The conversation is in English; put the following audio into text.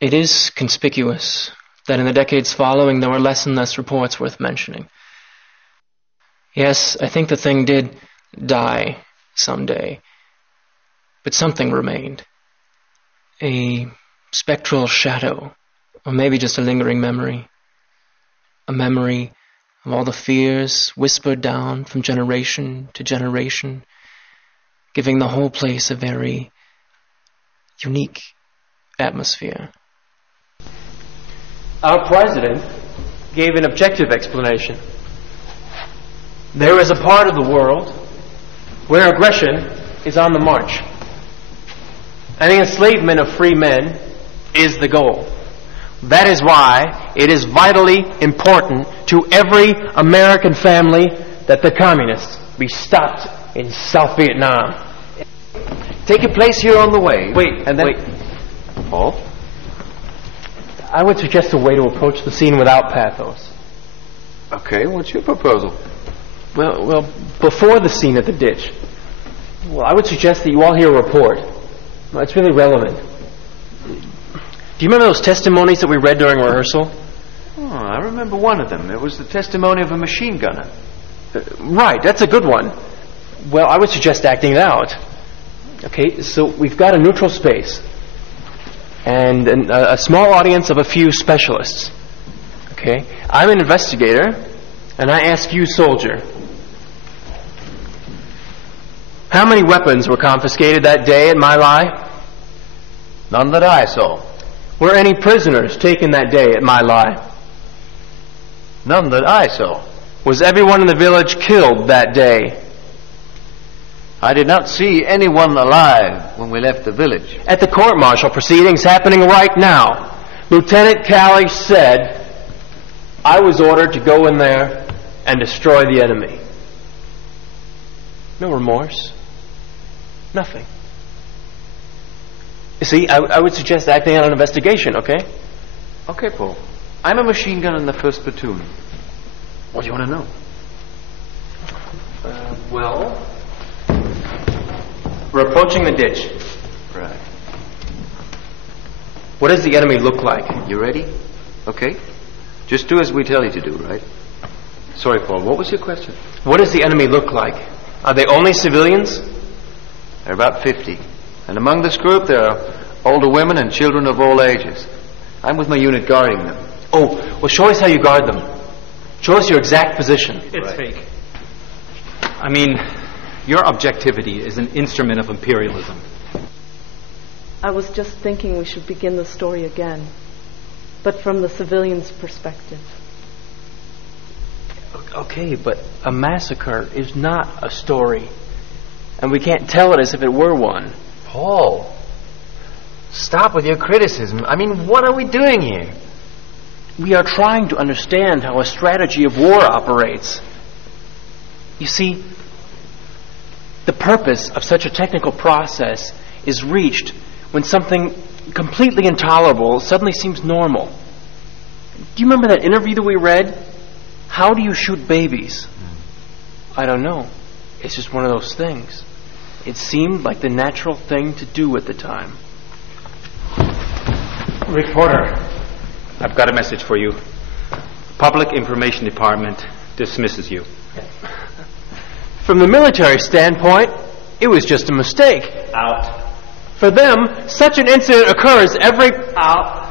It is conspicuous that in the decades following there were less and less reports worth mentioning. Yes, I think the thing did die someday, but something remained. A spectral shadow, or maybe just a lingering memory. A memory of all the fears whispered down from generation to generation, giving the whole place a very unique atmosphere. Our president gave an objective explanation. There is a part of the world where aggression is on the march, and the enslavement of free men is the goal. That is why it is vitally important to every American family that the communists be stopped in South Vietnam. Taking place here on the way. Wait. Paul? I would suggest a way to approach the scene without pathos. Okay, what's your proposal? Well, before the scene at the ditch, I would suggest that you all hear a report. Well, it's really relevant. Do you remember those testimonies that we read during rehearsal? Oh, I remember one of them. It was the testimony of a machine gunner. Right, that's a good one. Well, I would suggest acting it out. Okay, so we've got a neutral space and a small audience of a few specialists. Okay, I'm an investigator, and I ask you, soldier, how many weapons were confiscated that day at My Lai? None that I saw. Were any prisoners taken that day at My Lai? None that I saw. Was everyone in the village killed that day? I did not see anyone alive when we left the village. At the court-martial proceedings happening right now, Lieutenant Calley said, I was ordered to go in there and destroy the enemy. No remorse. Nothing. You see, I would suggest acting on an investigation, okay? Okay, Paul. I'm a machine gunner in the 1st platoon. What do you want to know? We're approaching the ditch. Right. What does the enemy look like? You ready? Okay. Just do as we tell you to do, right? Sorry, Paul. What was your question? What does the enemy look like? Are they only civilians? There are about 50. And among this group there are older women and children of all ages. I'm with my unit guarding them. Oh, well, show us how you guard them. Show us your exact position. It's fake. I mean, your objectivity is an instrument of imperialism. I was just thinking we should begin the story again, but from the civilian's perspective. Okay, but a massacre is not a story, and we can't tell it as if it were one. Paul, stop with your criticism. I mean, what are we doing here? We are trying to understand how a strategy of war operates. You see, the purpose of such a technical process is reached when something completely intolerable suddenly seems normal. Do you remember that interview that we read? How do you shoot babies? I don't know. It's just one of those things. It seemed like the natural thing to do at the time. Reporter, I've got a message for you. Public Information Department dismisses you. From the military standpoint, it was just a mistake. Out. For them, such an incident occurs every... Out.